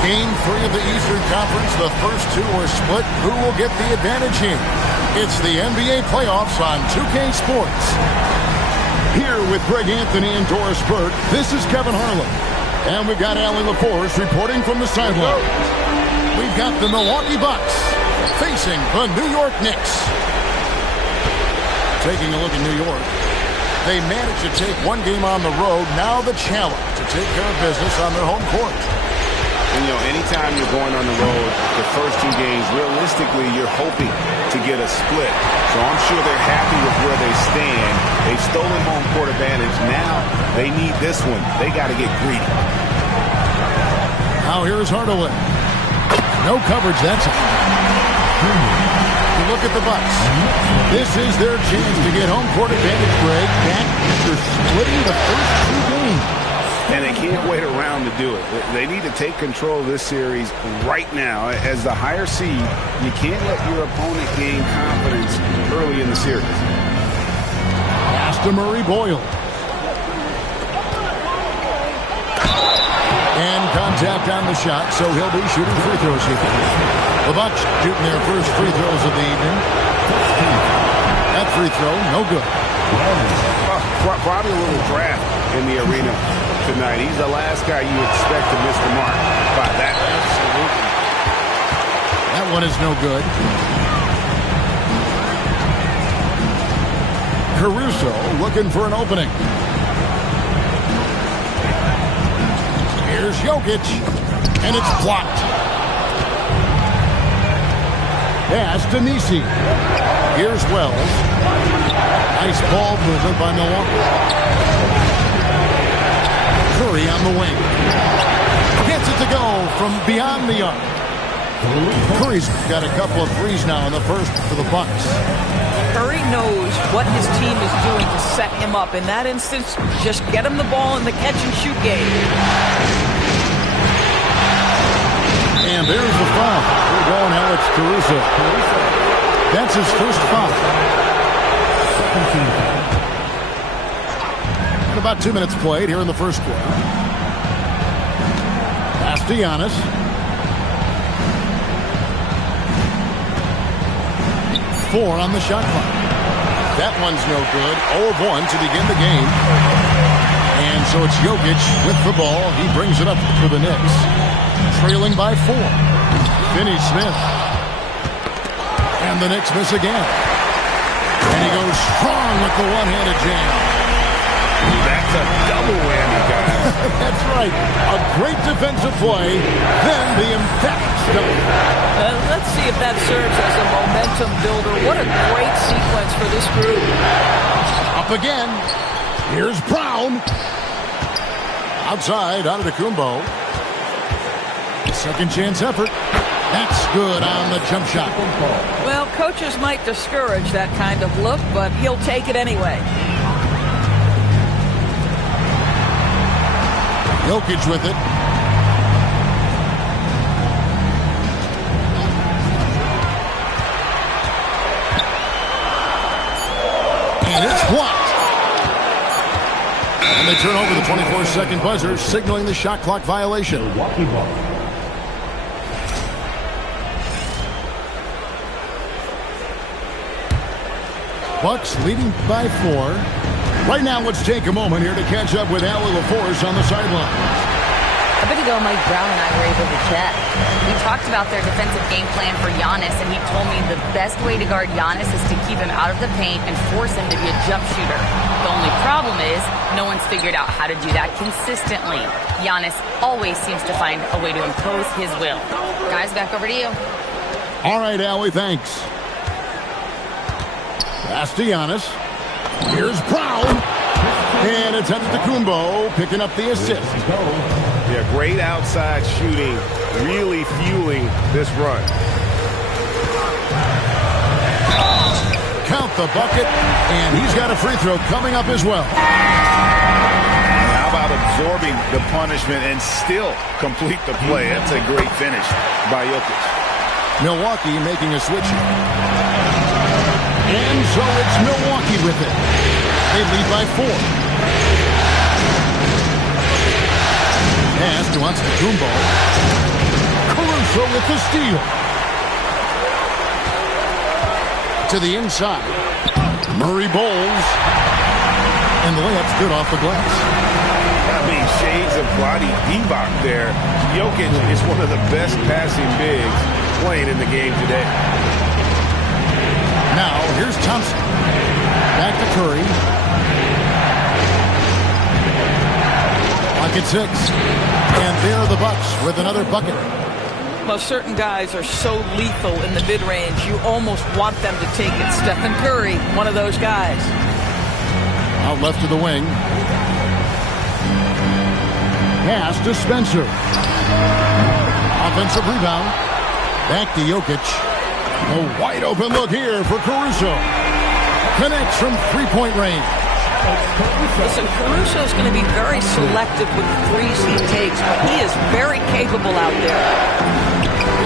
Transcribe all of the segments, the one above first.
Game 3 of the Eastern Conference. The first two are split. Who will get the advantage here? It's the NBA playoffs on 2K Sports. Here with Greg Anthony and Doris Burke, this is Kevin Harlan. And we've got Allie LaForce reporting from the sideline. We've got the Milwaukee Bucks facing the New York Knicks. Taking a look at New York. They managed to take one game on the road. Now the challenge to take care of business on their home court. And, anytime you're going on the road, the first two games, realistically, you're hoping to get a split. So I'm sure they're happy with where they stand. They've stolen home court advantage. Now they need this one. They got to get greedy. Now here's Hardaway. No coverage, that's it. Look at the Bucks. This is their chance to get home court advantage, Greg. Back after splitting the first two games. And they can't wait around to do it. They need to take control of this series right now. As the higher seed, you can't let your opponent gain confidence early in the series. Pass to Murray Boyle. And contact on the shot, so he'll be shooting free throws here. The Bucks shooting their first free throws of the evening. That free throw, no good. Probably a little draft in the arena tonight. He's the last guy you expect to miss the mark by that. Absolutely. That one is no good. Caruso looking for an opening. Here's Jokic, and it's blocked. Pass to Nisi. Here's Wells. Nice ball movement by Milwaukee. Curry on the wing. Gets it to go from beyond the arc. Curry's got a couple of threes now in the first for the Bucks. Curry knows what his team is doing to set him up. In that instance, just get him the ball in the catch-and-shoot game. And there's the foul. We're going Alex Caruso. That's his first foul. And about 2 minutes played here in the first quarter. Pass to Giannis. Four on the shot clock. That one's no good. 0 of 1 to begin the game. And so it's Jokic with the ball. He brings it up for the Knicks. Trailing by 4. Finney-Smith. And the Knicks miss again. And he goes strong with the one-handed jam. That's a double whammy, guys. That's right. A great defensive play, then the emphatic stop. Let's see if that serves as a momentum builder. What a great sequence for this group. Up again. Here's Brown. Outside, Antetokounmpo. Second chance effort. That's good on the jump shot. Well, coaches might discourage that kind of look, but he'll take it anyway. Jokic with it. And it's blocked. And they turn over the 24-second buzzer, signaling the shot clock violation. Bucks leading by 4. Right now, let's take a moment here to catch up with Allie LaForce on the sideline. A bit ago, Mike Brown and I were able to chat. We talked about their defensive game plan for Giannis, and he told me the best way to guard Giannis is to keep him out of the paint and force him to be a jump shooter. The only problem is no one's figured out how to do that consistently. Giannis always seems to find a way to impose his will. Guys, back over to you. All right, Allie, thanks. Pass to Giannis. Here's Brown. And it's Antetokounmpo picking up the assist. Yeah, great outside shooting, really fueling this run. Count the bucket, and he's got a free throw coming up as well. How about absorbing the punishment and still complete the play? That's a great finish by Jokic. Milwaukee making a switch. And so it's Milwaukee with it. They lead by 4. Pass to Antetokounmpo. Caruso with the steal. To the inside. Murray bowls. And the layup's good off the glass. I mean, shades of Vlade Divac there. Jokic is one of the best passing bigs playing in the game today. Now, here's Thompson. Back to Curry. Clock at 6. And there are the Bucks with another bucket. Well, certain guys are so lethal in the mid-range, you almost want them to take it. Stephen Curry, one of those guys. Out left to the wing. Pass to Spencer. Offensive rebound. Back to Jokic. A wide open look here for Caruso. Connects from three-point range. Listen, Caruso is going to be very selective with the threes he takes, but he is very capable out there.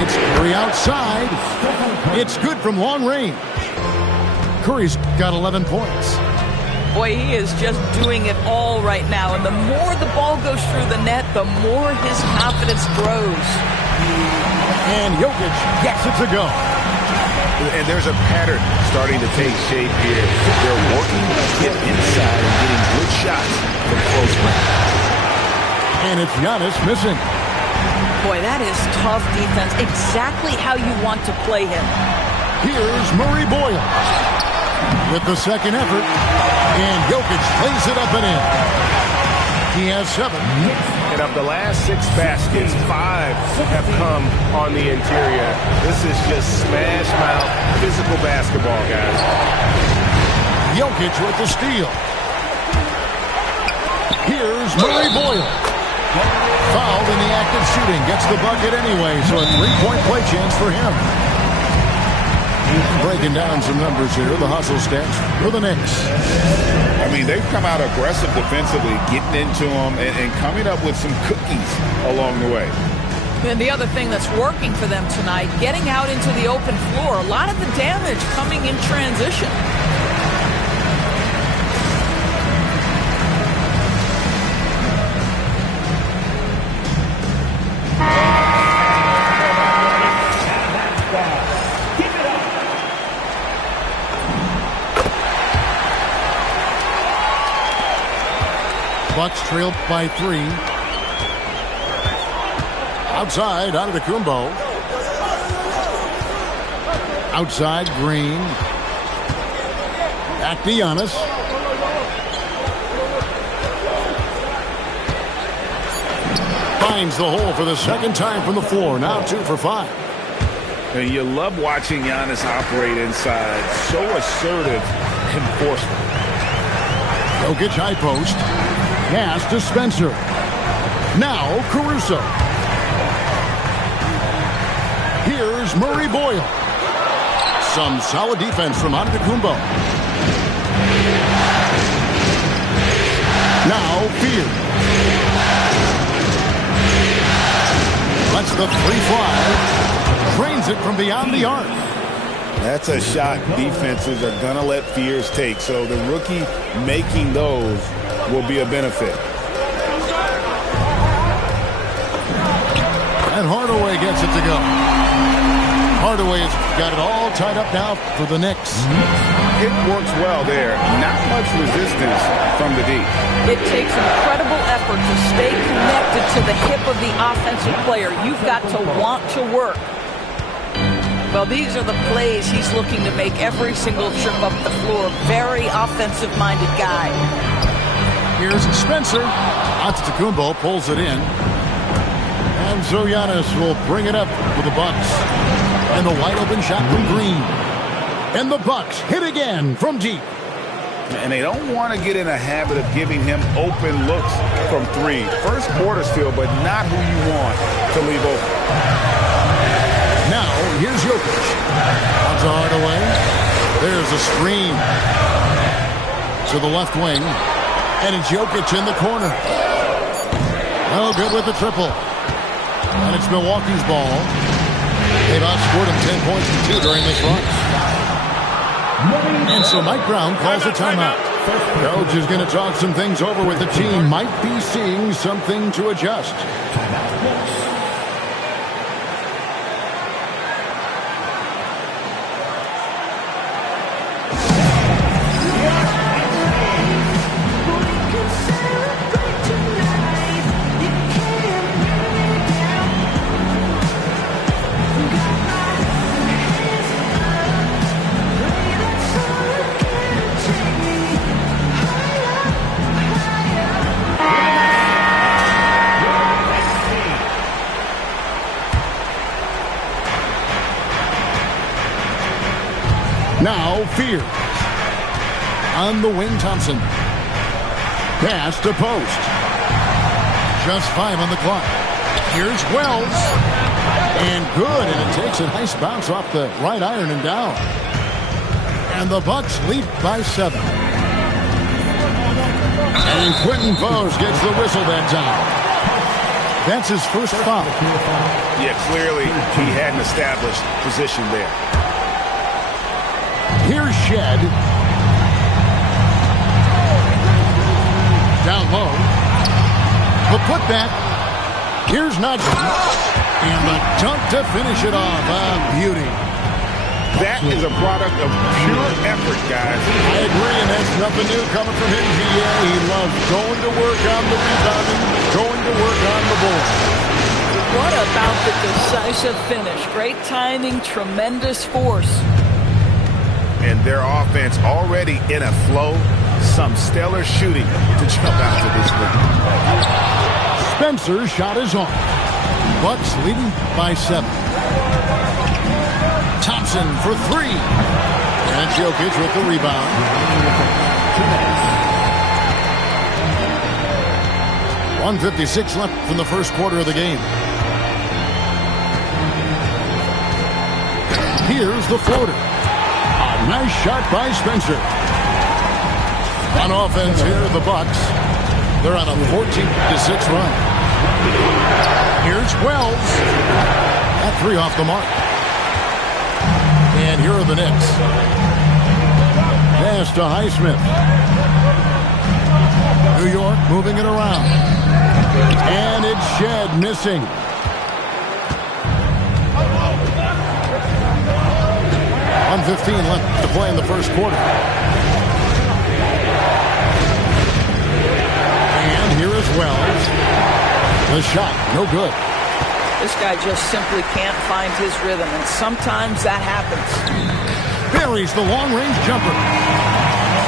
It's Curry outside. It's good from long range. Curry's got 11 points. Boy, he is just doing it all right now. And the more the ball goes through the net, the more his confidence grows. And Jokic gets it to go. And there's a pattern starting to take shape here. They're working to get inside and getting good shots from close range. And it's Giannis missing. Boy, that is tough defense. Exactly how you want to play him. Here's Murray Boyle with the second effort. And Jokic lays it up and in. He has 7. And of the last 6 baskets, 5 have come on the interior. This is just smash mouth physical basketball, guys. Jokic with the steal. Here's Murray Boyle. Fouled in the act of shooting. Gets the bucket anyway, so a 3-point play chance for him. Breaking down some numbers here. The hustle stats for the Knicks. I mean, they've come out aggressive defensively, getting into them and coming up with some cookies along the way. And the other thing that's working for them tonight, getting out into the open floor. A lot of the damage coming in transition. Bucks trail by 3. Outside, Antetokounmpo. Outside, Green. Back to Giannis. Finds the hole for the second time from the floor. Now 2 for 5. And you love watching Giannis operate inside. So assertive and forceful. Jokic high post. Pass to Spencer. Now Caruso. Here's Murray Boyle. Some solid defense from Antetokounmpo. Now Fear. Lets the 3 fly. Drains it from beyond the arc. That's a shot defenses are going to let Fears take. So the rookie making those will be a benefit. And Hardaway gets it to go. Hardaway has got it all tied up now for the Knicks. It works well there. Not much resistance from the D. It takes incredible effort to stay connected to the hip of the offensive player. You've got to want to work. Well, these are the plays he's looking to make every single trip up the floor. Very offensive-minded guy. Here's Spencer. Antetokounmpo pulls it in. And so Giannis will bring it up for the Bucks. And the wide open shot from Green. And the Bucks hit again from deep. And they don't want to get in a habit of giving him open looks from 3. First quarter still, but not who you want to leave open. Now, here's Jokic. Out to Hardaway. There's a screen. To the left wing. And it's Jokic in the corner. Oh, good with the triple. And it's Milwaukee's ball. They've outscored him 10 points to 2 during this run. And so Mike Brown calls a timeout. Coach is going to talk some things over with the team. Might be seeing something to adjust. Now Fear. On the wing, Thompson. Pass to post. Just 5 on the clock. Here's Wells. And good, and it takes a nice bounce off the right iron and down. And the Bucks lead by 7. And Quentin Bowes gets the whistle that time. That's his first foul. Yeah, clearly he hadn't established position there. Here's Shed. Down low. The putback. Here's Nudgman. And the dunk to finish it off. A beauty. That is a product of pure effort, guys. I agree, and that's nothing new coming from him. He loves going to work on the rebounding, going to work on the board. What about the decisive finish? Great timing, tremendous force. And their offense already in a flow. Some stellar shooting to jump out to this one. Spencer's shot is on. Bucks leading by 7. Thompson for 3. And Jokic with the rebound. .156 left from the first quarter of the game. Here's the floater. A nice shot by Spencer. On offense here, the Bucks. They're on a 14-6 run. Here's Wells. That 3 off the mark. And here are the Knicks. Pass to Highsmith. New York moving it around. And it's Shed missing. .115 left to play in the first quarter. And here is Wells. The shot, no good. This guy just simply can't find his rhythm, and sometimes that happens. Buries the long-range jumper.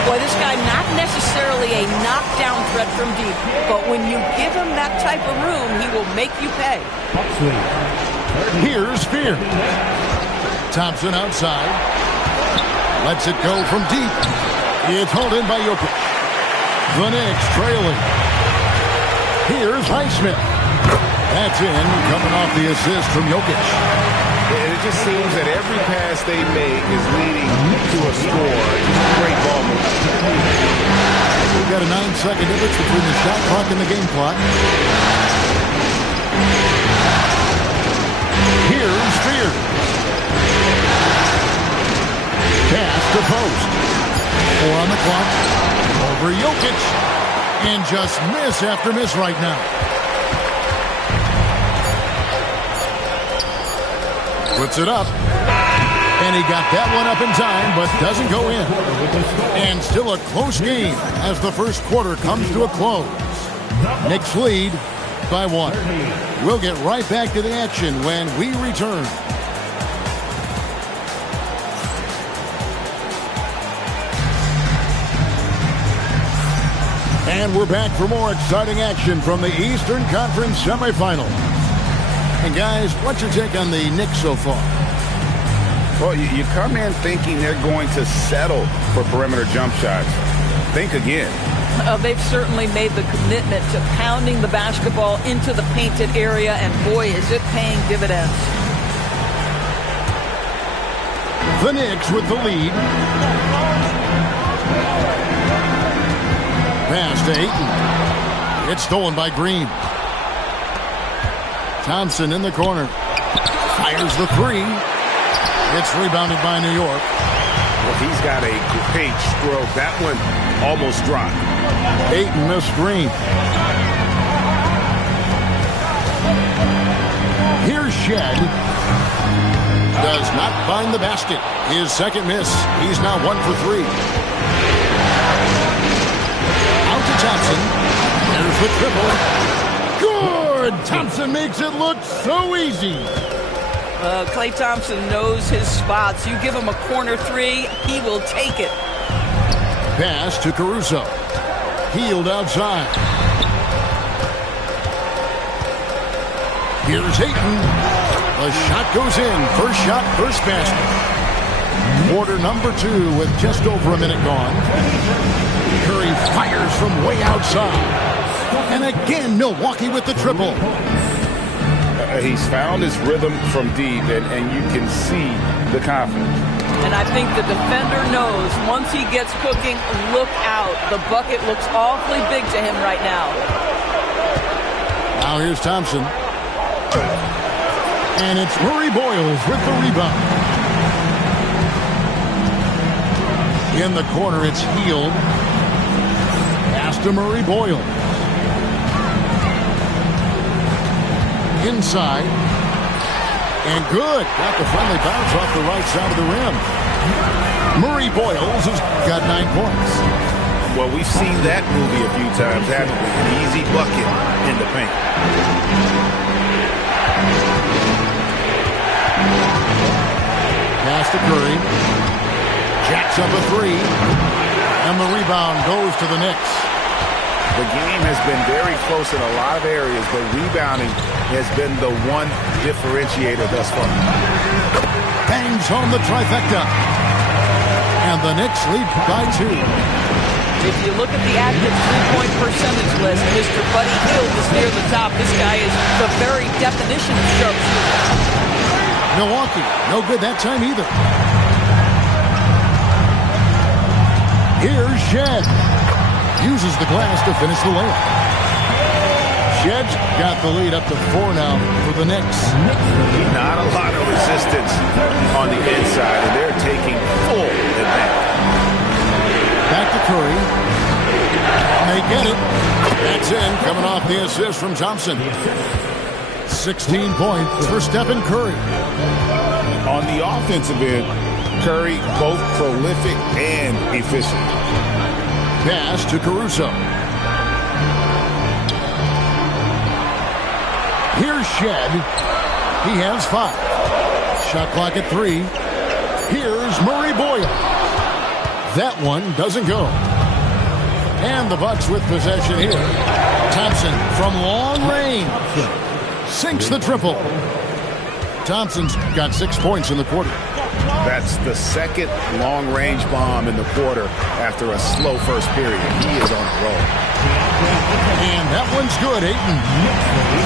Boy, this guy not necessarily a knockdown threat from deep, but when you give him that type of room, he will make you pay. Here's Fear. Thompson outside. Lets it go from deep. It's hauled in by Jokic. The Knicks trailing. Here's Highsmith. That's in, coming off the assist from Jokic. And it just seems that every pass they make is leading to a score. Great ball movement. We've got a 9-second difference between the shot clock and the game clock. Here's Fear. Pass to post. 4 on the clock. Over Jokic. And just miss after miss right now. Puts it up. And he got that one up in time, but doesn't go in. And still a close game as the first quarter comes to a close. Knicks lead by 1. We'll get right back to the action when we return. And we're back for more exciting action from the Eastern Conference semifinal. And guys, what's your take on the Knicks so far? Well, you come in thinking they're going to settle for perimeter jump shots. Think again. They've certainly made the commitment to pounding the basketball into the painted area, and boy, is it paying dividends. The Knicks with the lead. Pass to Ayton. It's stolen by Green. Thompson in the corner. Fires the 3. It's rebounded by New York. Well, he's got a great stroke. That one almost dropped. Ayton the screen. Here's Shed. Does not find the basket. His second miss. He's now 1 for 3. Out to Thompson. There's the triple. Good! Thompson makes it look so easy. Klay Thompson knows his spots. You give him a corner 3, he will take it. Pass to Caruso. Healed outside. Here's Ayton. The shot goes in. First shot, first basket. Quarter number 2 with just over a minute gone. Curry fires from way outside. And again, Milwaukee with the triple. He's found his rhythm from deep, and you can see the confidence. And I think the defender knows once he gets cooking, look out. The bucket looks awfully big to him right now. Now here's Thompson. And it's Murray Boyles with the rebound. In the corner, it's Hield. Pass to Murray Boyles. Inside. And good. Got the friendly bounce off the right side of the rim. Murray Boyles has got 9 points. Well, we've seen that movie a few times, haven't we? An easy bucket in the paint. Pass to Curry. Jacks up a 3. And the rebound goes to the Knicks. The game has been very close in a lot of areas, but rebounding has been the one differentiator thus far. Bangs home the trifecta. And the Knicks lead by 2. If you look at the active three-point percentage list, Mr. Buddy Hield is near the top. This guy is the very definition of sharpshooter. Milwaukee, no good that time either. Here's Shed. Uses the glass to finish the layup. Shed's got the lead up to 4 now for the Knicks. Not a lot of resistance on the inside, and they're taking full advantage. Back to Curry. And they get it. That's in, coming off the assist from Thompson. 16 points for Stephen Curry. On the offensive end, Curry both prolific and efficient. Pass to Caruso. Here's Shed. He has 5. Shot clock at 3. Here's Murray Boyles. That one doesn't go. And the Bucks with possession here. Thompson from long range. Sinks the triple. Thompson's got 6 points in the quarter. That's the second long-range bomb in the quarter after a slow first period. He is on a roll. And that one's good, Ayton.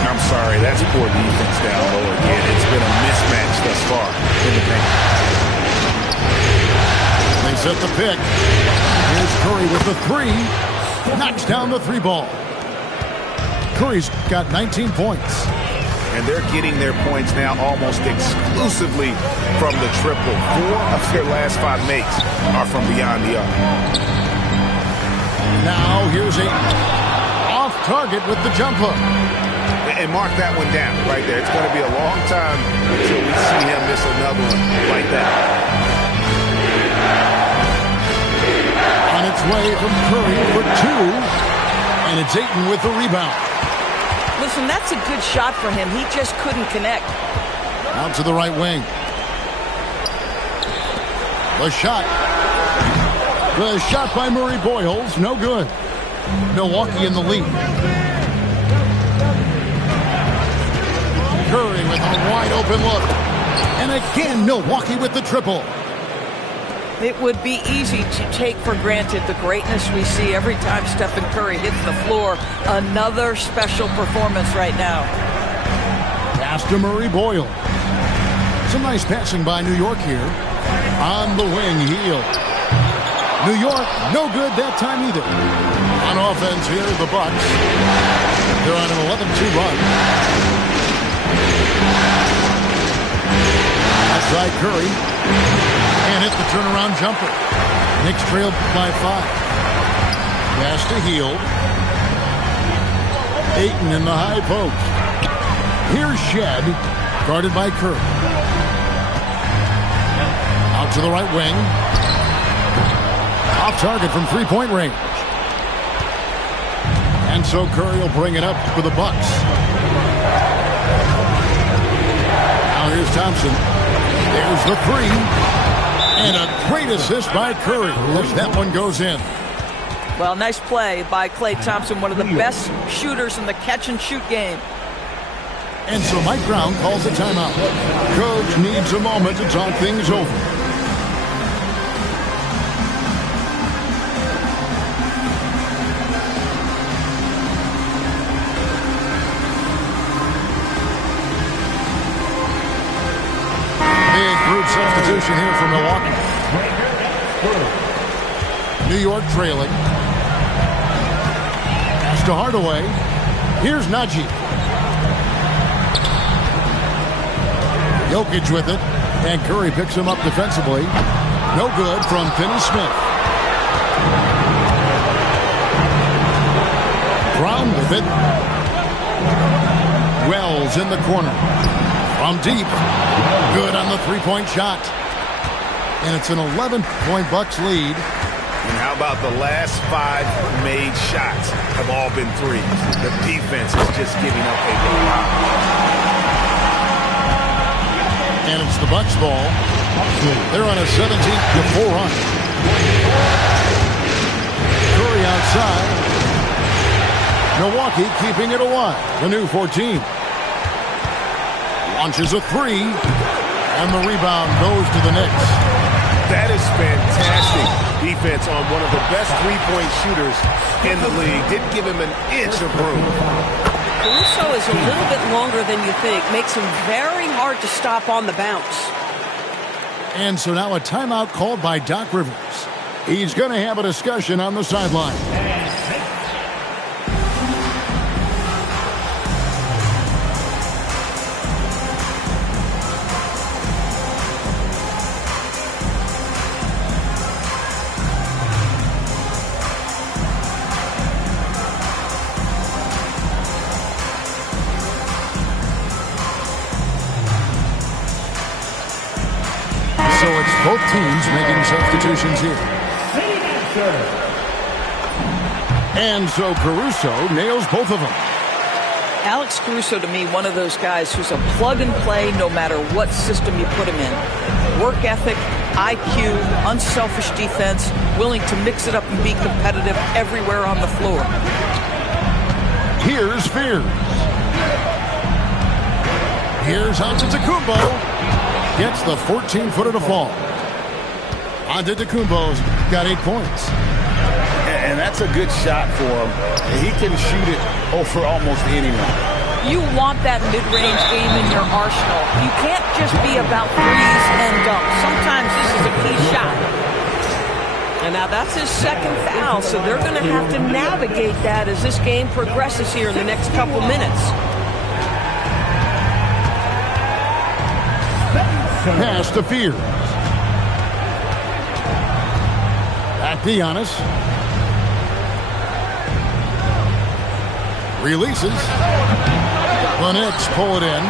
I'm sorry, that's poor defense down low again. It's been a mismatch thus far in the paint. They set the pick. Here's Curry with the 3. Knocks down the 3 ball. Curry's got 19 points. And they're getting their points now almost exclusively from the triple. 4 of their last 5 makes are from beyond the arc. Now here's Ayton. Off target with the jumper. And mark that one down right there. It's going to be a long time until we see him miss another one like that. On its way from Curry for 2. And it's Ayton with the rebound. Listen, that's a good shot for him. He just couldn't connect. Out to the right wing. The shot. The shot by Murray Boyles. No good. Milwaukee in the lead. Curry with a wide open look. And again, Milwaukee with the triple. It would be easy to take for granted the greatness we see every time Stephen Curry hits the floor. Another special performance right now. Pass to Murray Boyles. Some nice passing by New York here. On the wing, Hield. New York, no good that time either. On offense here, the Bucks. They're on an 11-2 run. Outside Curry. And hit the turnaround jumper. Knicks trailed by 5. Pass to Hield. Ayton in the high post. Here's Shed, guarded by Curry. Out to the right wing. Off target from 3-point range. And so Curry will bring it up for the Bucks. Now here's Thompson. There's the 3. And a great assist by Curry as that one goes in. Well, nice play by Klay Thompson, one of the best shooters in the catch-and-shoot game. And so Mike Brown calls a timeout. Coach needs a moment to talk things over. substitution here for Milwaukee. New York trailing. Pass to Hardaway. Here's Najee. Jokic with it. And Curry picks him up defensively. No good from Finney-Smith. Brown with it. Wells in the corner. From deep. Good on the three-point shot. And it's an 11-point Bucks lead. And how about the last 5 made shots have all been threes? The defense is just giving up a lot. And it's the Bucks ball. They're on a 17-4 run. Curry outside. Milwaukee keeping it alive. The new 14. Launches a three. And the rebound goes to the Knicks. That is fantastic defense on one of the best three-point shooters in the league. Didn't give him an inch of room. Caruso is a little bit longer than you think. Makes him very hard to stop on the bounce. And so now a timeout called by Doc Rivers. He's going to have a discussion on the sideline. So it's both teams making substitutions here. And so Caruso nails both of them. Alex Caruso, to me, one of those guys who's a plug and play no matter what system you put him in. Work ethic, IQ, unselfish defense, willing to mix it up and be competitive everywhere on the floor. Here's Fears. Here's Antetokounmpo. Gets the 14-footer to fall. Antetokounmpo's got 8 points. And that's a good shot for him. He can shoot it over almost anyone. You want that mid-range game in your arsenal. You can't just be about threes and dunks. Sometimes this is a key shot. And now that's his second foul, so they're going to have to navigate that as this game progresses here in the next couple minutes. Pass to Fears. Back to Giannis. Releases. The Knicks pull it in.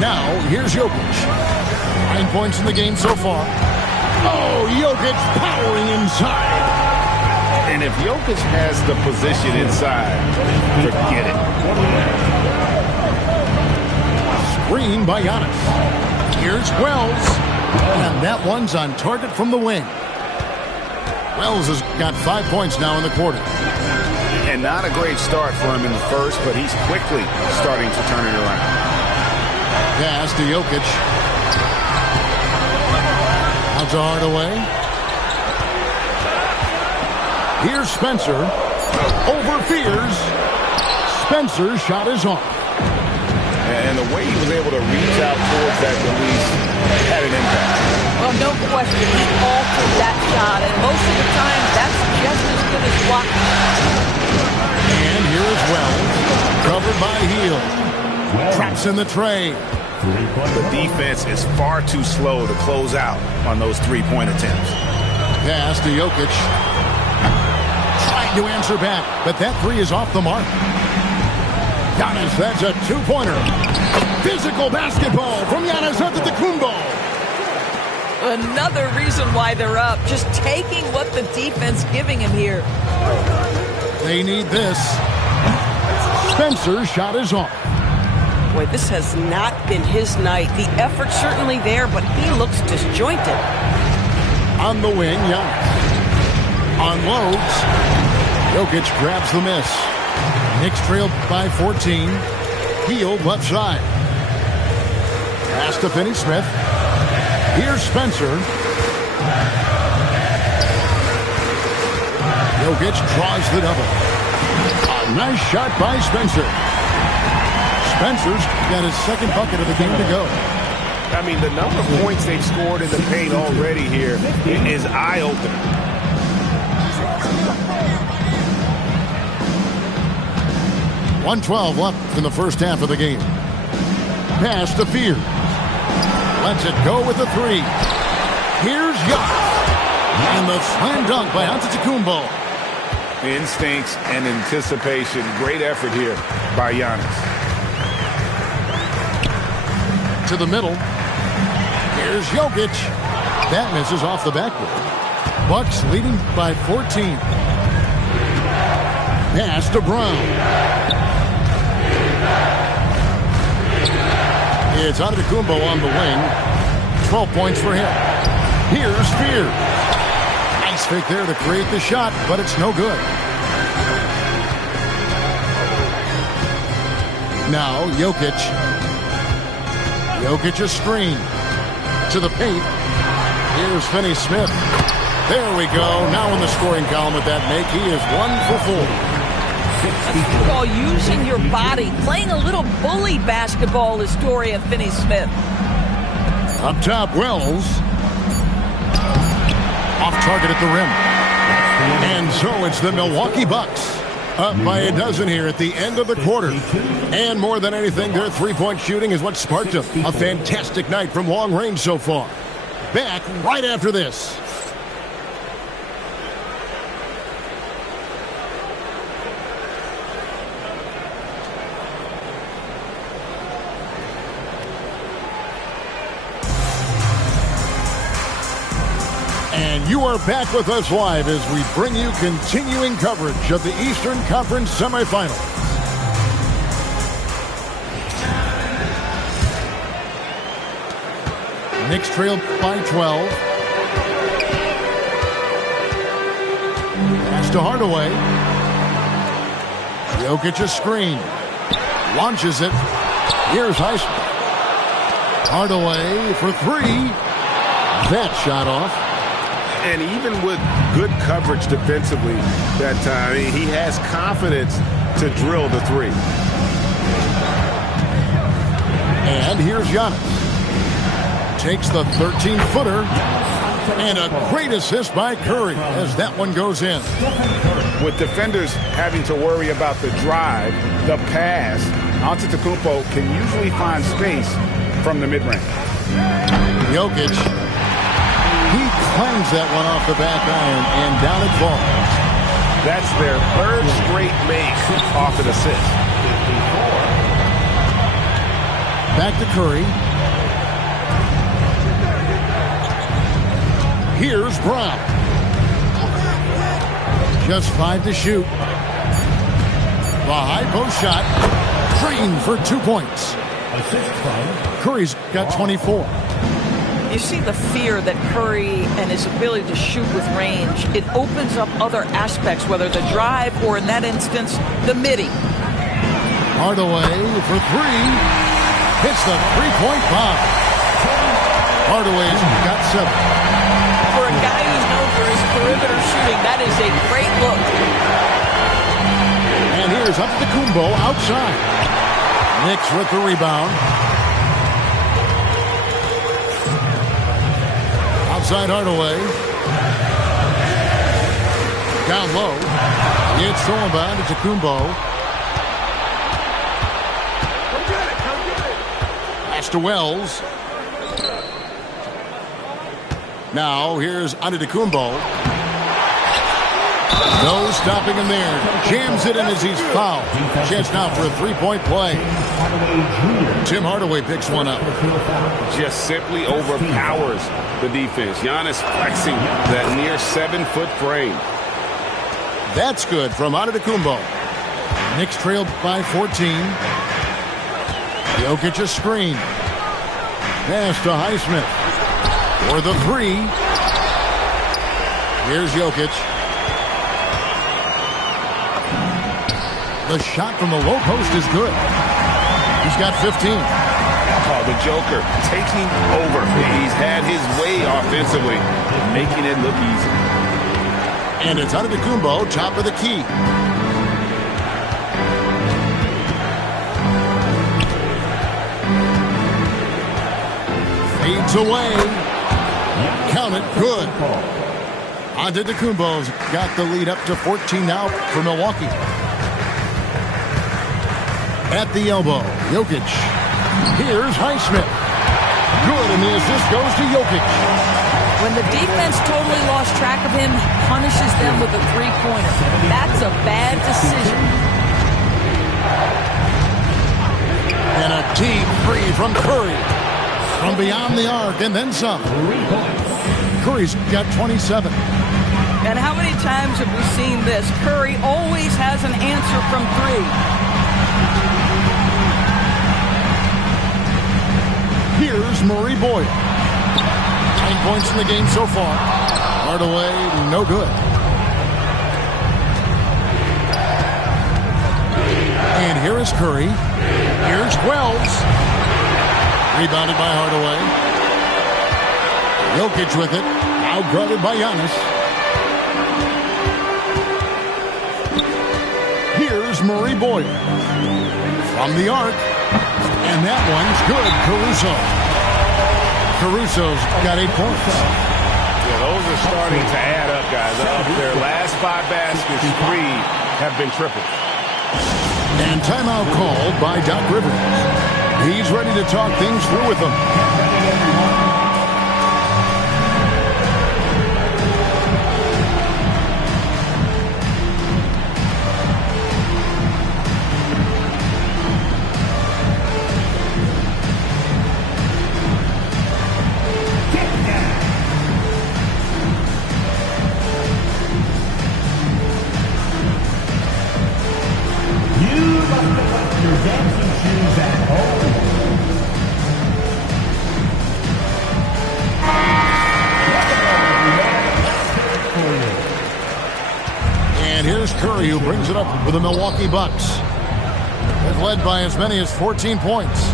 Now, here's Jokic. 9 points in the game so far. Oh, Jokic powering inside. And if Jokic has the position inside, forget it. Screen by Giannis. Here's Wells. And that one's on target from the wing. Wells has got 5 points now in the quarter. And not a great start for him in the first, but he's quickly starting to turn it around. Pass to Jokic. Out to Hardaway. Here's Spencer. Over Fears. Spencer's shot is off. And the way he was able to reach out towards that release had an impact. Well, no question, he altered that shot, and most of the time, that's just as good as blocking. And here is Wells, covered by Hield. Traps in the tray. The defense is far too slow to close out on those three-point attempts. Pass to Jokic. Trying to answer back, but that three is off the mark. Giannis, that's a two-pointer. Physical basketball from Giannis Antetokounmpo. Another reason why they're up, just taking what the defense giving him here. They need this. Spencer's shot is off. Boy, this has not been his night. The effort's certainly there, but he looks disjointed. On the wing, Giannis. Unloads. Jokic grabs the miss. Knicks trailed by 14. Hield left side. Pass to Finney-Smith. Here's Spencer. Jokic draws the double. A nice shot by Spencer. Spencer's got his second bucket of the game to go. I mean, the number of points they've scored in the paint already here is eye-opening. .112 left in the first half of the game. Pass to Fear. Lets it go with the three. Here's Giannis. And the slam dunk by Antetokounmpo. Instincts and anticipation. Great effort here by Giannis. To the middle. Here's Jokic. That misses off the backboard. Bucks leading by 14. Pass to Brown. It's Antetokounmpo on the wing. 12 points for him. Here's Fear. Nice fake there to create the shot, but it's no good. Now Jokic. Jokic a screen. To the paint. Here's Finney-Smith. There we go. Now in the scoring column with that make, he is 1 for 4. Basketball using your body, playing a little bully basketball is Dorian Finney-Smith. Up top, Wells. Off target at the rim. And so it's the Milwaukee Bucks. Up by a dozen here at the end of the quarter. And more than anything, their three-point shooting is what sparked them. A fantastic night from long range so far. Back right after this. And you are back with us live as we bring you continuing coverage of the Eastern Conference semifinals. Knicks trail by 12. Pass to Hardaway. Jokic a screen. Launches it. Here's Highsmith. Hardaway for three. That shot off. And even with good coverage defensively that time, he has confidence to drill the three. And here's Giannis. Takes the 13-footer. And a great assist by Curry as that one goes in. With defenders having to worry about the drive, the pass, Antetokounmpo can usually find space from the mid-range. Jokic. He clangs that one off the back iron, and down it falls. That's their third straight make off an assist. Back to Curry. Here's Brown. Just 5 to shoot. The high post shot. Green for 2 points. Curry's got 24. You see the fear that Curry and his ability to shoot with range. It opens up other aspects, whether the drive or, in that instance, the midi. Hardaway for three. Hits the three-point bomb. Hardaway's got 7. For a guy who's known for his perimeter shooting, that is a great look. And here's Antetokounmpo outside. Knicks with the rebound. Outside Hardaway. Down low. It's thrown by Antetokounmpo. Pass to Wells. Now here's Antetokounmpo. No stopping him there. Jams it in as he's fouled. Chance now for a three-point play. Tim Hardaway picks one up. Just simply overpowers the defense. Giannis flexing that near 7-foot frame. That's good from Antetokounmpo. Knicks trailed by 14. Jokic a screen. Pass to Highsmith. For the three. Here's Jokic. The shot from the low post is good. He's got 15. Oh, the Joker taking over. He's had his way offensively, making it look easy. And it's Antetokounmpo, top of the key. It's away. Count it. Good. Antetokounmpo's got the lead up to 14 now for Milwaukee. At the elbow, Jokic. Here's Highsmith. Good, and the assist goes to Jokic. When the defense totally lost track of him, punishes them with a three-pointer. That's a bad decision. And a deep three from Curry. From beyond the arc, and then some. Curry's got 27. And how many times have we seen this? Curry always has an answer from three. Here's Murray Boyle. 9 points in the game so far. Hardaway, no good. And here is Curry. Here's Wells. Rebounded by Hardaway. Jokic with it. Now guarded by Giannis. Here's Murray Boyle. From the arc. And that one's good. Caruso's got 8 points. Yeah, those are starting to add up, guys. Of their last 5 baskets, 3 have been tripled. And timeout called by Doc Rivers. He's ready to talk things through with them. Curry, who brings it up for the Milwaukee Bucks. They've led by as many as 14 points.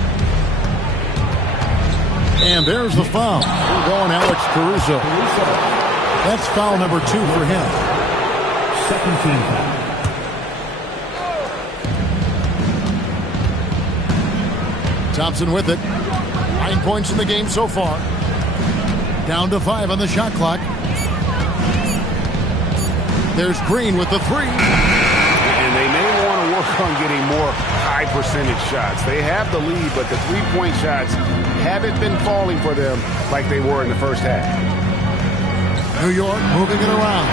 And there's the foul. We're going Alex Caruso. That's foul number 2 for him. Second team foul. Thompson with it. 9 points in the game so far. Down to 5 on the shot clock. There's Green with the 3. And they may want to work on getting more high percentage shots. They have the lead, but the three-point shots haven't been falling for them like they were in the first half. New York moving it around.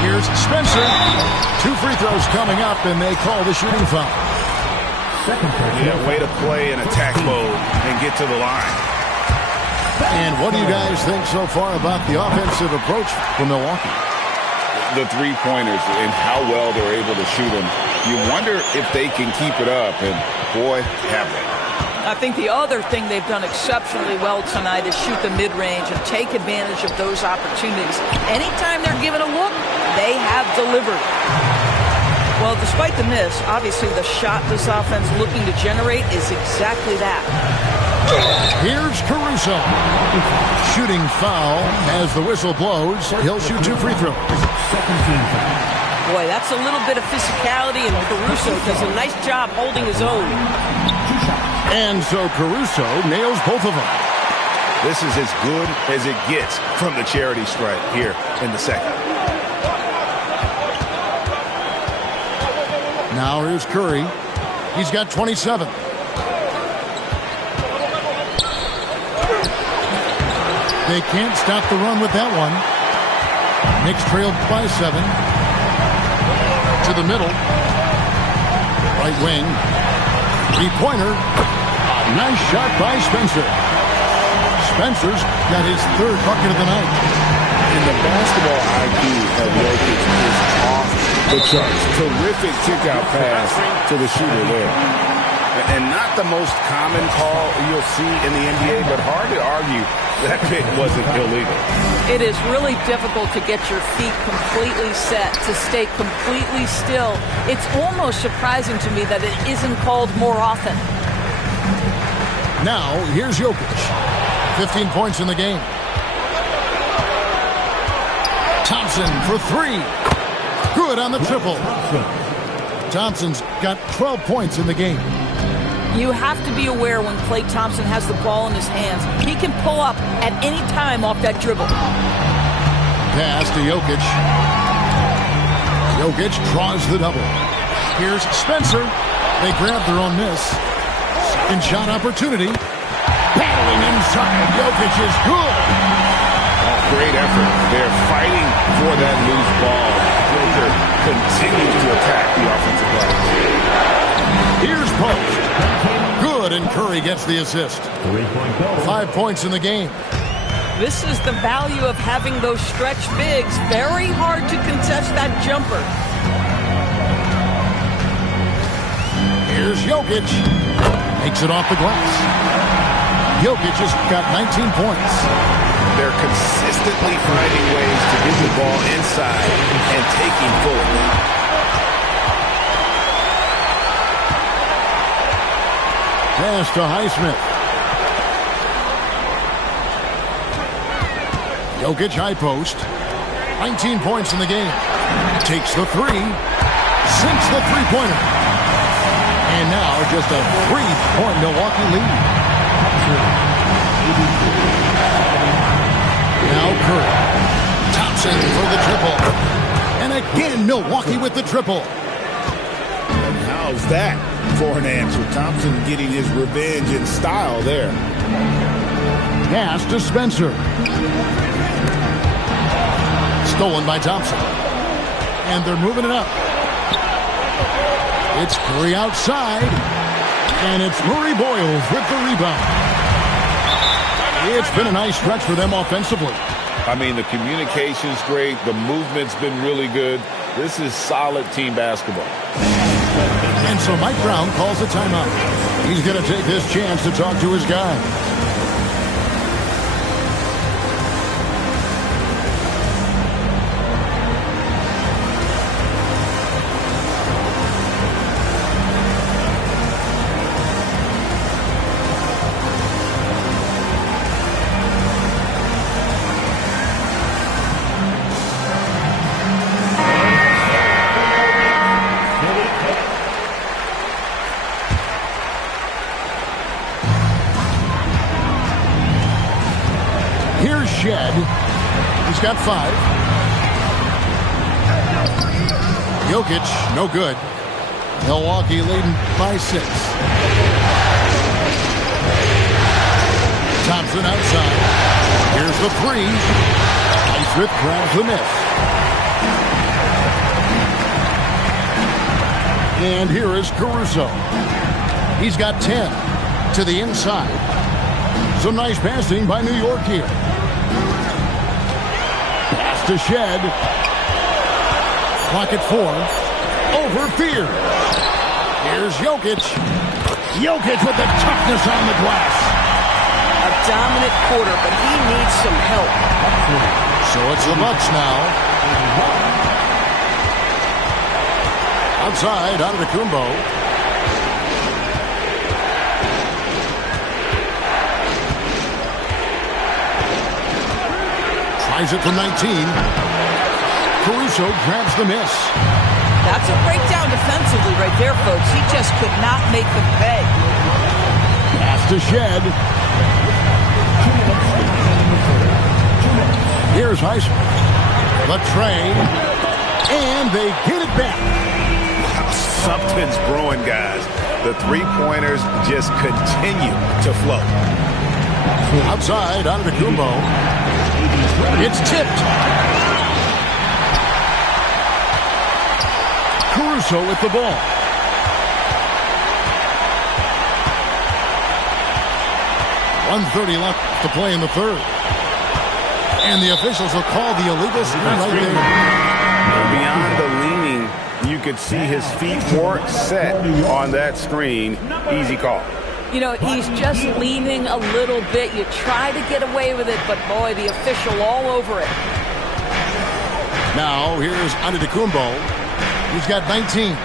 Here's Spencer. 2 free throws coming up, and they call the shooting foul. Yeah, way to play in attack mode and get to the line. And what do you guys think so far about the offensive approach for Milwaukee? The three-pointers and how well they're able to shoot them. You wonder if they can keep it up, and boy, have they. I think the other thing they've done exceptionally well tonight is shoot the mid-range and take advantage of those opportunities. Anytime they're given a look, they have delivered. Well, despite the miss, obviously the shot this offense looking to generate is exactly that. Here's Caruso. Shooting foul as the whistle blows. He'll shoot 2 free throws. Boy, that's a little bit of physicality, and Caruso does a nice job holding his own. And so Caruso nails both of them. This is as good as it gets from the charity stripe here in the second. Now here's Curry. He's got 27. They can't stop the run with that one. Knicks trailed by 7. To the middle. Right wing. 3-pointer. Nice shot by Spencer. Spencer's got his 3rd bucket of the night. And the basketball IQ of Jokic is off the charts. Terrific kick-out pass to the shooter there. And not the most common call you'll see in the NBA, but hard to argue that pick wasn't illegal. It is really difficult to get your feet completely set, to stay completely still. It's almost surprising to me that it isn't called more often. Now, here's Jokic. 15 points in the game. Thompson for 3. Good on the triple. Thompson's got 12 points in the game. You have to be aware when Klay Thompson has the ball in his hands. He can pull up at any time off that dribble. Pass to Jokic. Jokic draws the double. Here's Spencer. They grab their own miss. Second shot opportunity. Battling inside. Jokic is good. Great effort. They're fighting for that loose ball. Joker continues to attack the offensive glass. Here's Post. Good, and Curry gets the assist. 3-point goal. 5 points in the game. This is the value of having those stretch bigs. Very hard to contest that jumper. Here's Jokic. Makes it off the glass. Jokic has got 19 points. They're consistently finding ways to get the ball inside and taking full of it. Pass to Highsmith. Jokic high post. 19 points in the game. Takes the three. Sinks the three-pointer. And now just a 3-point Milwaukee lead. Now Curry. Thompson for the triple. And again, Milwaukee with the triple. And how's that for an answer? Thompson getting his revenge in style there. Pass to Spencer. Stolen by Thompson. And they're moving it up. It's Curry outside. And it's Murray Boyles with the rebound. It's been a nice stretch for them offensively. I mean, the communication's great. The movement's been really good. This is solid team basketball. And so Mike Brown calls a timeout. He's going to take this chance to talk to his guys. Shed. He's got 5. Jokic, no good. Milwaukee leading by 6. Thompson outside. Here's the 3. Highsmith grabs the miss. And here is Caruso. He's got 10 to the inside. Some nice passing by New York here. To Shed. Clock at 4. Over Fear. Here's Jokic. Jokic with the toughness on the glass. A dominant quarter, but he needs some help. So it's the Bucks now. Outside, Antetokounmpo. Tries it from 19. Caruso grabs the miss. That's a breakdown defensively right there, folks. He just could not make the pay. Pass to Shed. Here's Highsmith. Latrey. And they get it back. Something's brewing, guys. The three-pointers just continue to flow. Outside, Antetokounmpo. It's tipped. Caruso with the ball. .130 left to play in the third. And the officials will call the illegal screen right there. Beyond the leaning, you could see his feet weren't set on that screen. Easy call. You know, he's just leaning a little bit. You try to get away with it, but boy, the official all over it. Now, here's Antetokounmpo. He's got 19.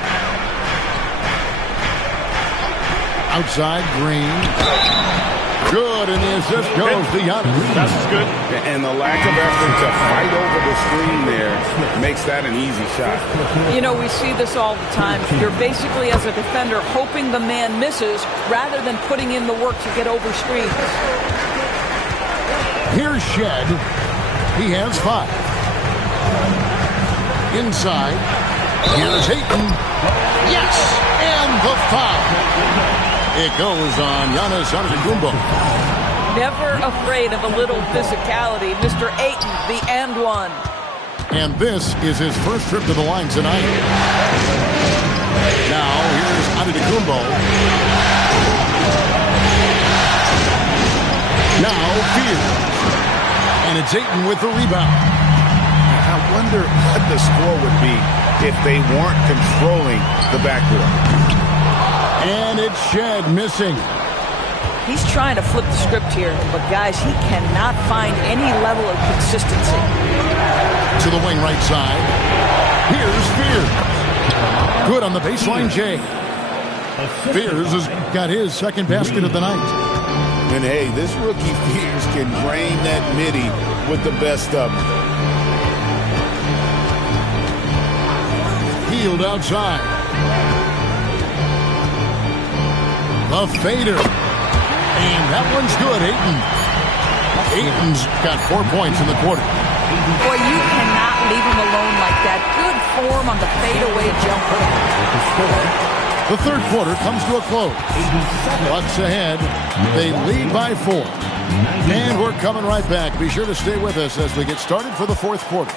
Outside, Green. Good, and the assist goes to Giannis. That's good. And the lack of effort to fight over the screen there makes that an easy shot. You know, we see this all the time. You're basically, as a defender, hoping the man misses rather than putting in the work to get over screens. Here's Shed. He has 5. Inside. Here's Ayton. Yes! And the foul. It goes on Giannis Antetokounmpo. Never afraid of a little physicality. Mr. Ayton, the and one. And this is his first trip to the line tonight. Now, here's Antetokounmpo. Now, Fears. And it's Ayton with the rebound. I wonder what the score would be if they weren't controlling the backcourt. And it's Shed missing. He's trying to flip the script here, but guys, he cannot find any level of consistency. To the wing right side. Here's Fears. Good on the baseline, Jay. Fears has got his second basket of the night. And hey, this rookie Fears can drain that midi with the best of them. Healed outside. The fader. And that one's good, Ayton. Ayton's got 4 points in the quarter. Boy, you cannot leave him alone like that. Good form on the fadeaway jumper. The third quarter comes to a close. Bucks ahead. They lead by 4. And we're coming right back. Be sure to stay with us as we get started for the fourth quarter.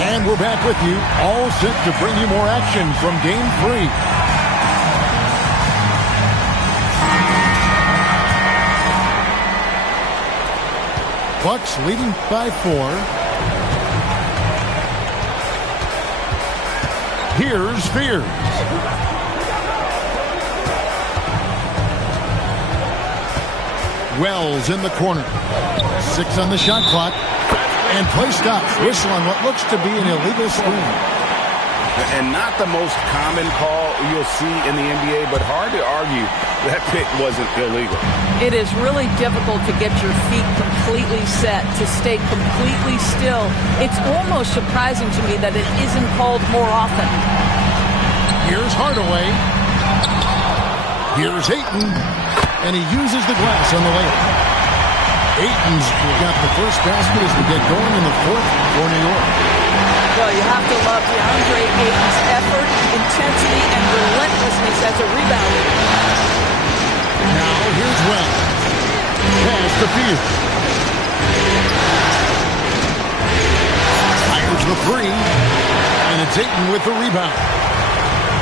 And we're back with you, all set to bring you more action from Game 3. Bucks leading by 4. Here's Fears. Wells in the corner. 6 on the shot clock. And play stops. Whistle on what looks to be an illegal screen. And not the most common call you'll see in the NBA, but hard to argue that pick wasn't illegal. It is really difficult to get your feet completely set, to stay completely still. It's almost surprising to me that it isn't called more often. Here's Hardaway. Here's Ayton. And he uses the glass on the layup. Ayton's got the first basket as we get going in the fourth for New York. Well, you have to love DeAndre Ayton's effort, intensity, and relentlessness as a rebounder. Now, here's Wells. Pass to Fears. Fires the 3. And it's Ayton with the rebound.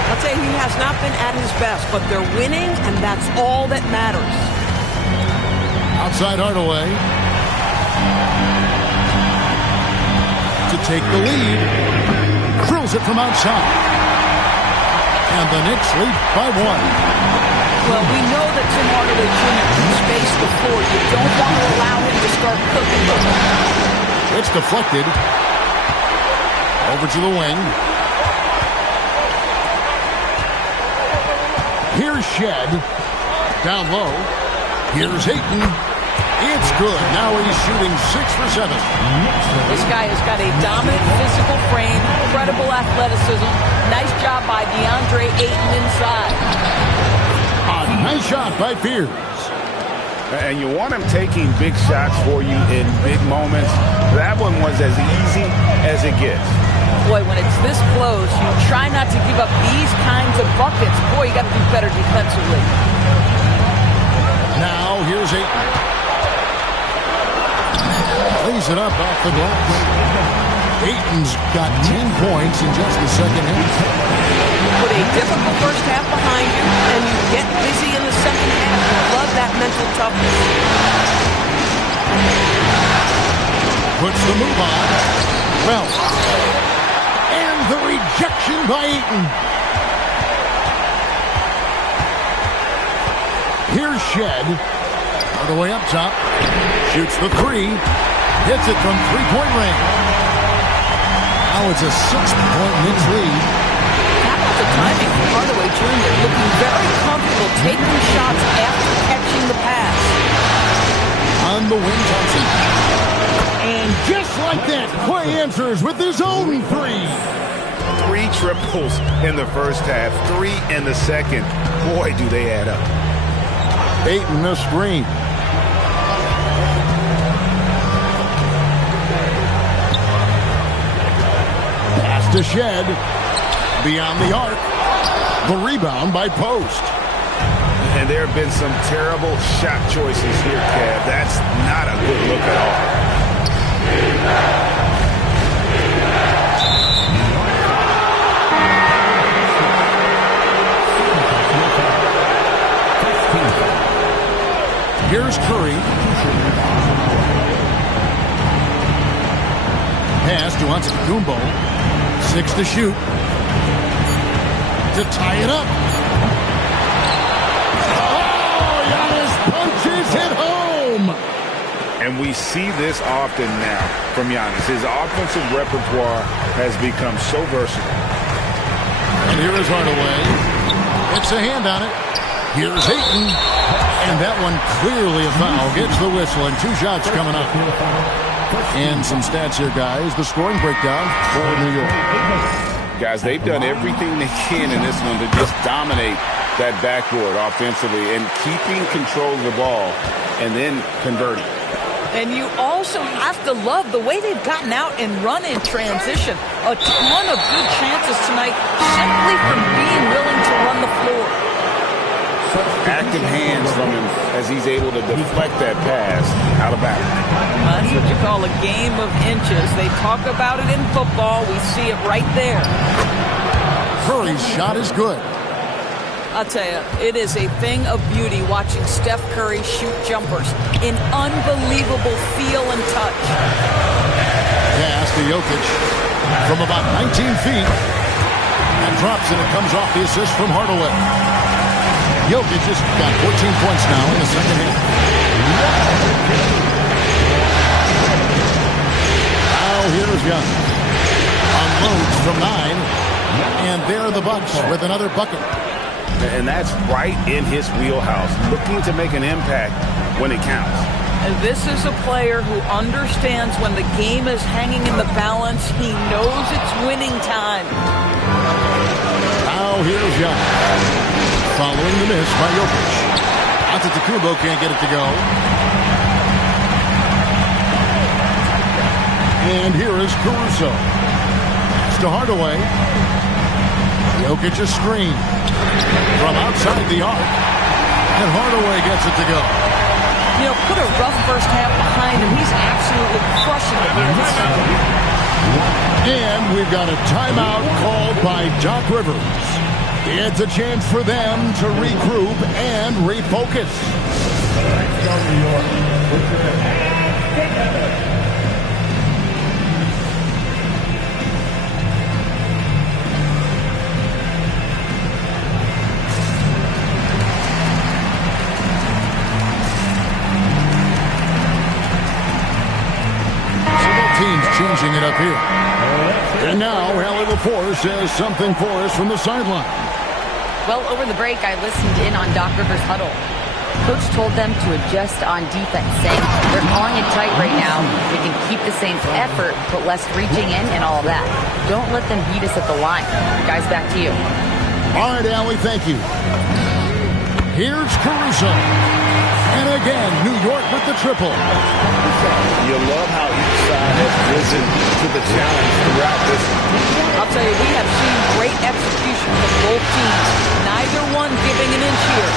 I'll tell you, he has not been at his best, but they're winning, and that's all that matters. Outside Hardaway. To take the lead. Drills it from outside. And the Knicks lead by 1. Well, we know that Tim Hardaway Jr. can space the floor. You don't want to allow him to start cooking. It's deflected. Over to the wing. Here's Shed. Down low. Here's Ayton. It's good. Now he's shooting 6 for 7. This guy has got a dominant physical frame, incredible athleticism. Nice job by DeAndre Ayton inside. A nice shot by Fears. And you want him taking big shots for you in big moments. That one was as easy as it gets. Boy, when it's this close, you try not to give up these kinds of buckets. Boy, you got to do better defensively. Now, here's Ayton. Lays it up off the glass. Ayton's got 10 points in just the second half. You put a difficult first half behind you, and you get busy in the second half. You love that mental toughness. Puts the move on. Well, and the rejection by Ayton. Here's Shed. All the way up top. Shoots the 3. Hits it from 3-point range. Now it's a 6-point Knicks lead. How about the timing for Hardaway Jr. looking very comfortable taking shots after catching the pass. On the wing, Thompson. And just like that, Clay answers with his own 3. 3 triples in the first half, 3 in the second. Boy, do they add up. Ayton the screen. Pass to Shed. Beyond the arc. The rebound by Post. And there have been some terrible shot choices here, Kev. That's not a good look at all. Here's Curry. Pass to Antetokounmpo. 6 to shoot. To tie it up. Oh, Giannis punches it home. And we see this often now from Giannis. His offensive repertoire has become so versatile. And here is Hardaway. It's a hand on it. Here's Ayton. And that one clearly a foul. Gets the whistle and 2 shots coming up. And some stats here, guys. The scoring breakdown for New York. Guys, they've done everything they can in this one to just dominate that backboard offensively and keeping control of the ball and then converting. And you also have to love the way they've gotten out and run in transition. A ton of good chances tonight simply from being willing to run the floor. Active hands from him as he's able to deflect that pass out of bounds. That's what you call a game of inches. They talk about it in football. We see it right there. Curry's shot is good. I'll tell you, it is a thing of beauty watching Steph Curry shoot jumpers. An unbelievable feel and touch. Pass to Jokic from about 19 feet. And drops and it comes off the assist from Hardaway. Jokic just got 14 points now in the second half. Now here's Young. Unloads from 9. And there are the Bucks with another bucket. And that's right in his wheelhouse, looking to make an impact when it counts. And this is a player who understands when the game is hanging in the balance. He knows it's winning time. Now here's Young. Following the miss by Jokic. Antetokounmpo can't get it to go. And here is Caruso. It's to Hardaway. Jokic a screen. From outside the arc. And Hardaway gets it to go. You know, put a rough first half behind him. He's absolutely crushing it here this time. And we've got a timeout called by Doc Rivers. It's a chance for them to regroup and refocus. Teams changing it up here. And now Allie LaForce has something for us from the sideline. Well, over the break, I listened in on Doc Rivers' huddle. Coach told them to adjust on defense, saying they're calling it tight right now. They can keep the same effort, but less reaching in and all that. Don't let them beat us at the line. Guys, back to you. All right, Allie, thank you. Here's Caruso. And again, New York with the triple. You love how each side has risen to the challenge throughout this. I'll tell you, we have seen great execution from both teams. Neither one giving an inch here.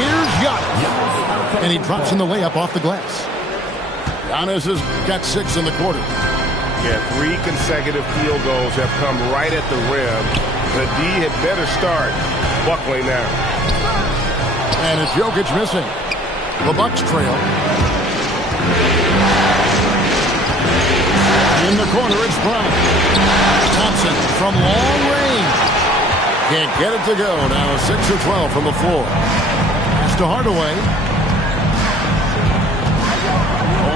Here's Giannis. And he drops in the layup off the glass. Giannis has got 6 in the quarter. Yeah, 3 consecutive field goals have come right at the rim. The D had better start buckling now. And it's Jokic missing. The Bucks trail. In the corner, it's Brown. Thompson from long range. Can't get it to go. Now 6 or 12 from the floor. Pass to Hardaway.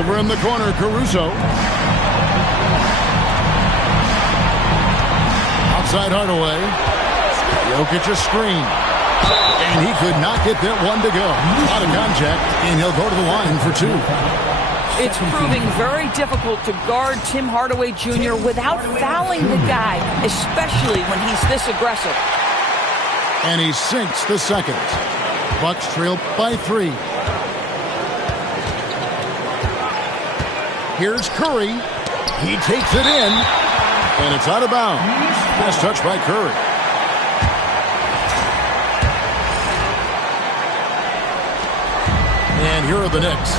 Over in the corner, Caruso. Outside Hardaway. Jokic a screen. And he could not get that one to go. Out of contact, and he'll go to the line for two. It's proving very difficult to guard Tim Hardaway Jr. without fouling the guy, especially when he's this aggressive. And he sinks the second. Bucks trail by 3. Here's Curry. He takes it in, and it's out of bounds. Nice touch by Curry. And here are the Knicks.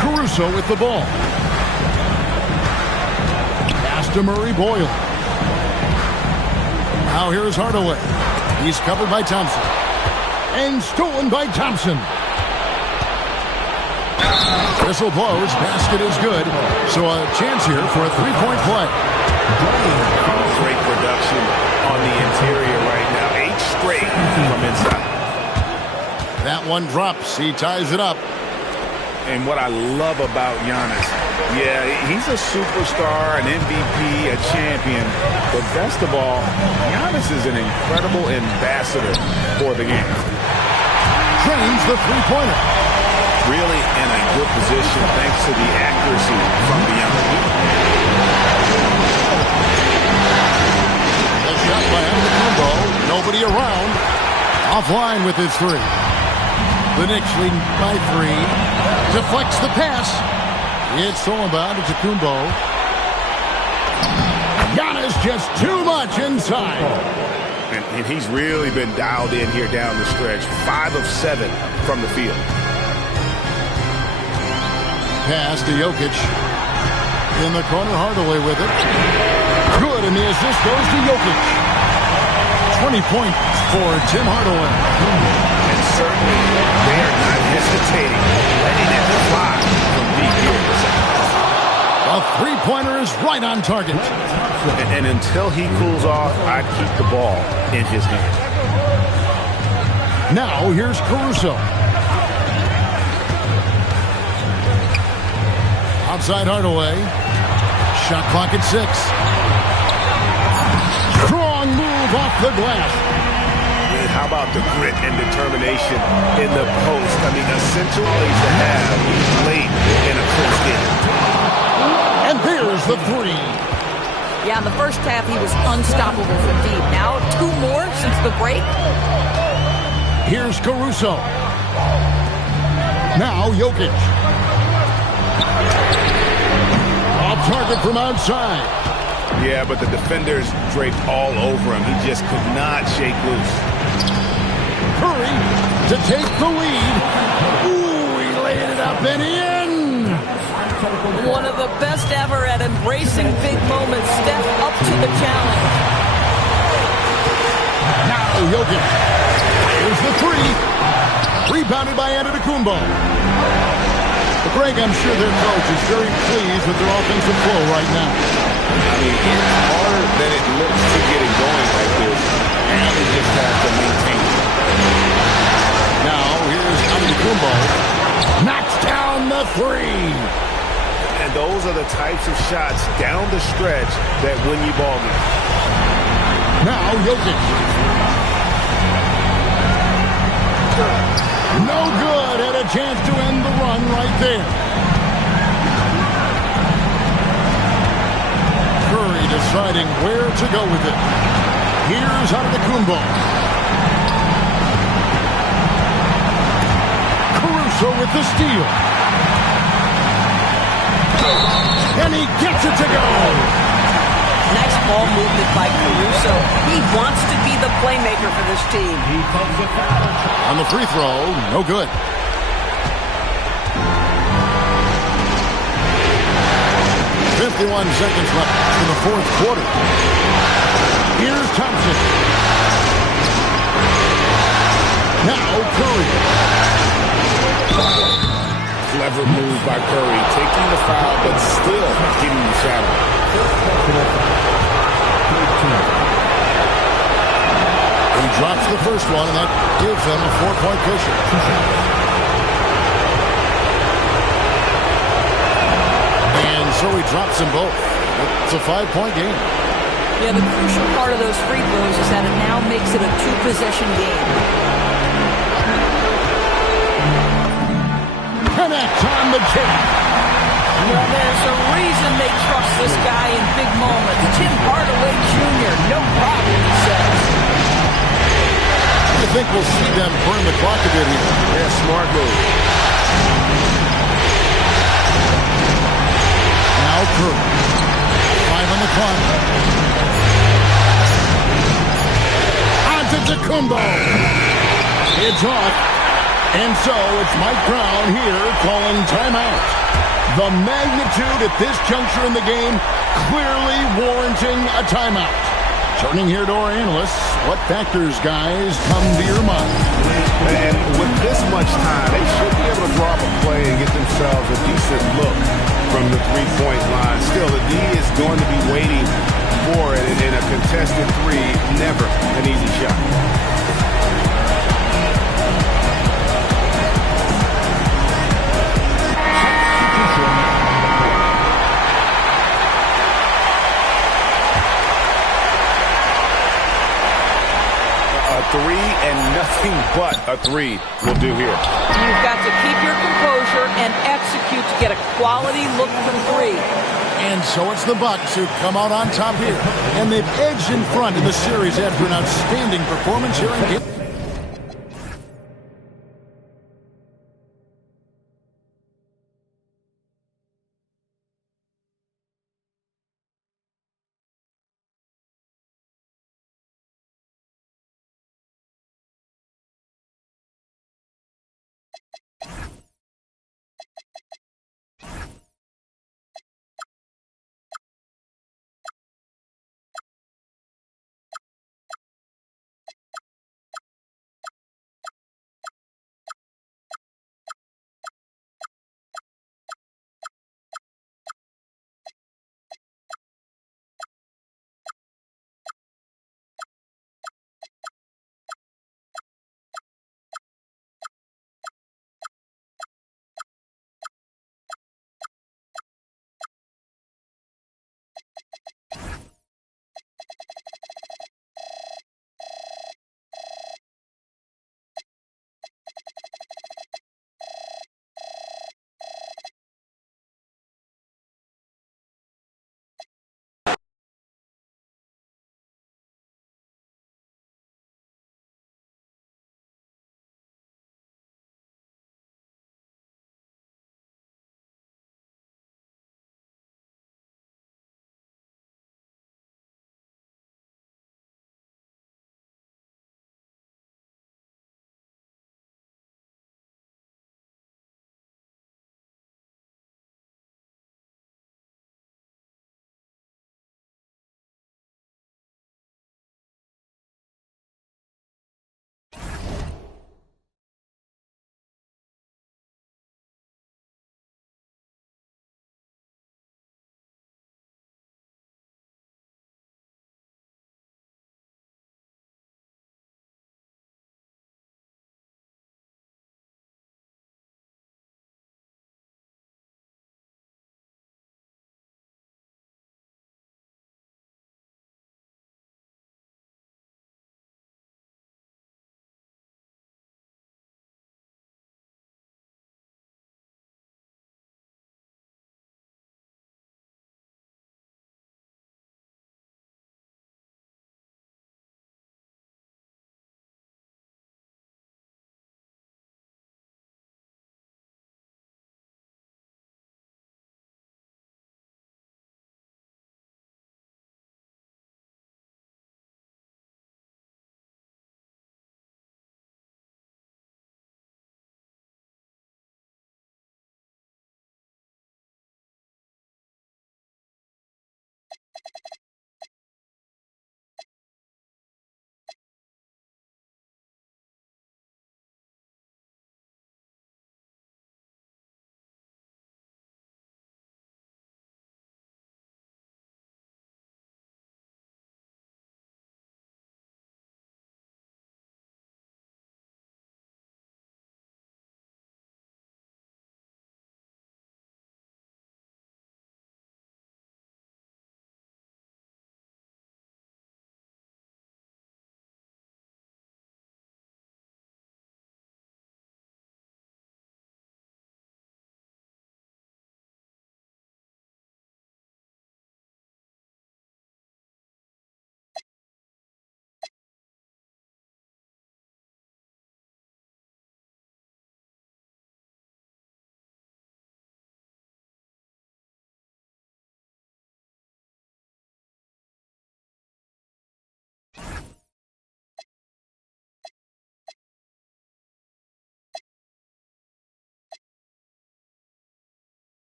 Caruso with the ball. Pass to Murray Boyle. Now here's Hardaway. He's covered by Thompson. And stolen by Thompson. Whistle blows. Basket is good. So a chance here for a three-point play. Great production on the interior right now. 8 straight from inside. That one drops. He ties it up. And what I love about Giannis, yeah, he's a superstar, an MVP, a champion. But best of all, Giannis is an incredible ambassador for the game. Drains the three-pointer. Really in a good position thanks to the accuracy from beyond. The shot by Anba. Nobody around. Offline with his 3. The Knicks leading by 3. Deflects the pass. It's stolen by Kumbo. Giannis just too much inside. And he's really been dialed in here down the stretch. 5 of 7 from the field. Pass to Jokic. In the corner, Hardaway with it. Good, and the assist goes to Jokic. 20 points for Tim Hardaway. And certainly, they are not hesitating, letting it fly from deep here. A three-pointer is right on target. And until he cools off, I'd keep the ball in his hand. Now, here's Caruso. Outside Hardaway. Shot clock at 6. Strong move off the glass. And how about the grit and determination in the post? I mean, essential place to have late in a close game. And there's the 3. Yeah, in the first half, he was unstoppable from deep. Now, 2 more since the break. Here's Caruso. Now, Jokic. Off target from outside. Yeah, but the defenders draped all over him. He just could not shake loose. Curry to take the lead. Ooh, he laid it up and in. One of the best ever at embracing big moments. Step up to the challenge. Now Jokic. Here's the 3. Rebounded by Antetokounmpo. Greg, I'm sure their coach is very pleased with their offensive flow right now. I mean, it's harder than it looks to get it going like this. And they just have to maintain it. Now, here's Antetokounmpo. Knocks down the 3. And those are the types of shots down the stretch that win you ball games. Now, Jokic. No good. Had a chance to end the run right there. Curry deciding where to go with it. Here's Antetokounmpo. Caruso with the steal. And he gets it to go. Nice ball movement by Caruso. He wants to be the playmaker for this team. On the free throw, no good. .51 seconds left in the 4th quarter. Here's Thompson. Now Curry. Clever move by Curry, taking the foul, but still getting the shot off. He drops the first one, and that gives them a 4-point cushion. And so he drops them both. It's a 5-point game. Yeah, the crucial part of those free throws is that it now makes it a 2-possession game. Connect on the kick. Well, there's a reason they trust this guy in big moments. Tim Hardaway Jr., no problem, he says. I think we'll see them burn the clock a bit here. Yeah, smart move. Now Curry. 5 on the clock. On to Tacumbo. It's off. And so it's Mike Brown here calling timeout. The magnitude at this juncture in the game clearly warranting a timeout. Turning here to our analysts, what factors, guys, come to your mind? And with this much time, they should be able to draw up a play and get themselves a decent look from the three-point line. Still, the D is going to be waiting for it, and in a contested three, never an easy shot. Three and nothing but a three will do here. You've got to keep your composure and execute to get a quality look from three. And so it's the Bucks who come out on top here. And they've edged in front in the series after an outstanding performance here in game.